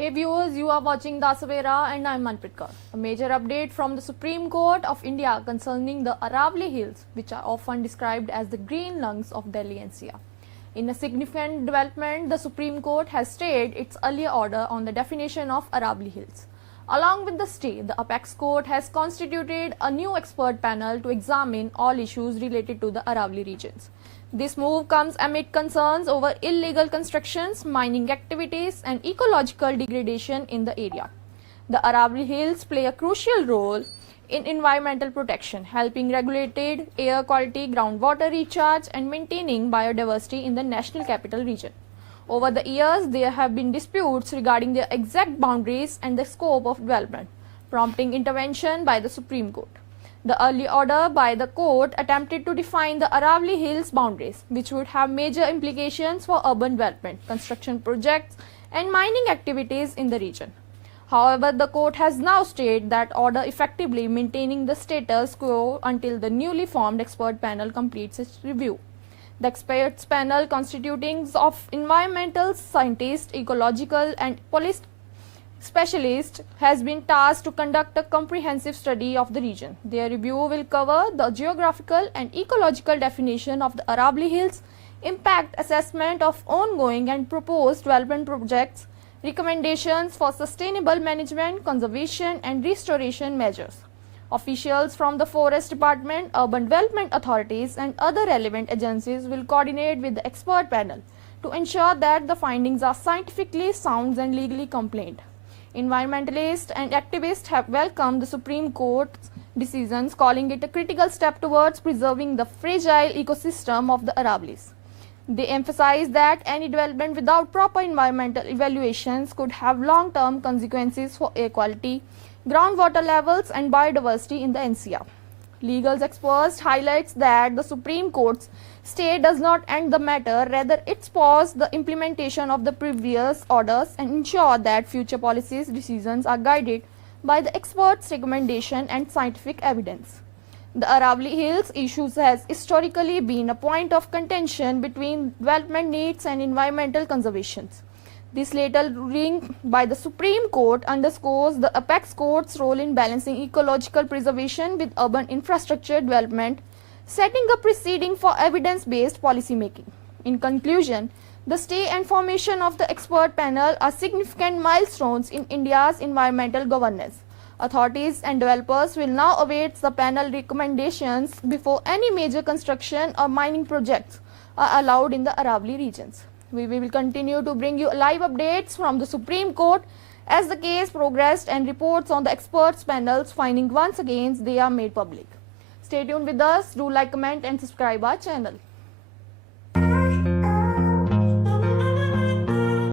Hey viewers, you are watching Da Savera and I am Manpreet Kaur. A major update from the Supreme Court of India concerning the Aravalli Hills, which are often described as the green lungs of Delhi NCR. In a significant development, the Supreme Court has stayed its earlier order on the definition of Aravalli Hills. Along with the stay, the Apex Court has constituted a new expert panel to examine all issues related to the Aravalli regions. This move comes amid concerns over illegal constructions, mining activities and ecological degradation in the area. The Aravalli Hills play a crucial role in environmental protection, helping regulated air quality, groundwater recharge and maintaining biodiversity in the National Capital Region. Over the years, there have been disputes regarding their exact boundaries and the scope of development, prompting intervention by the Supreme Court. The early order by the court attempted to define the Aravalli Hills boundaries, which would have major implications for urban development, construction projects and mining activities in the region. However, the court has now stayed that order, effectively maintaining the status quo until the newly formed expert panel completes its review. The experts panel, constituting of environmental scientists, ecological and police specialist, has been tasked to conduct a comprehensive study of the region. Their review will cover the geographical and ecological definition of the Aravalli Hills, impact assessment of ongoing and proposed development projects, recommendations for sustainable management, conservation and restoration measures. Officials from the Forest Department, Urban Development Authorities and other relevant agencies will coordinate with the expert panel to ensure that the findings are scientifically sound and legally compliant. Environmentalists and activists have welcomed the Supreme Court's decisions, calling it a critical step towards preserving the fragile ecosystem of the Aravallis. They emphasize that any development without proper environmental evaluations could have long-term consequences for air quality, groundwater levels and biodiversity in the NCR. Legal experts highlights that the Supreme Court's stay does not end the matter, rather it paused the implementation of the previous orders and ensure that future policies decisions are guided by the experts' recommendation and scientific evidence. The Aravalli Hills issues has historically been a point of contention between development needs and environmental conservation. This later ruling by the Supreme Court underscores the Apex Court's role in balancing ecological preservation with urban infrastructure development, setting a precedent for evidence-based policy making. In conclusion, the stay and formation of the expert panel are significant milestones in India's environmental governance. Authorities and developers will now await the panel recommendations before any major construction or mining projects are allowed in the Aravalli regions. We will continue to bring you live updates from the Supreme Court as the case progressed and reports on the experts panel's findings once again they are made public. Stay tuned with us, do like, comment and subscribe our channel.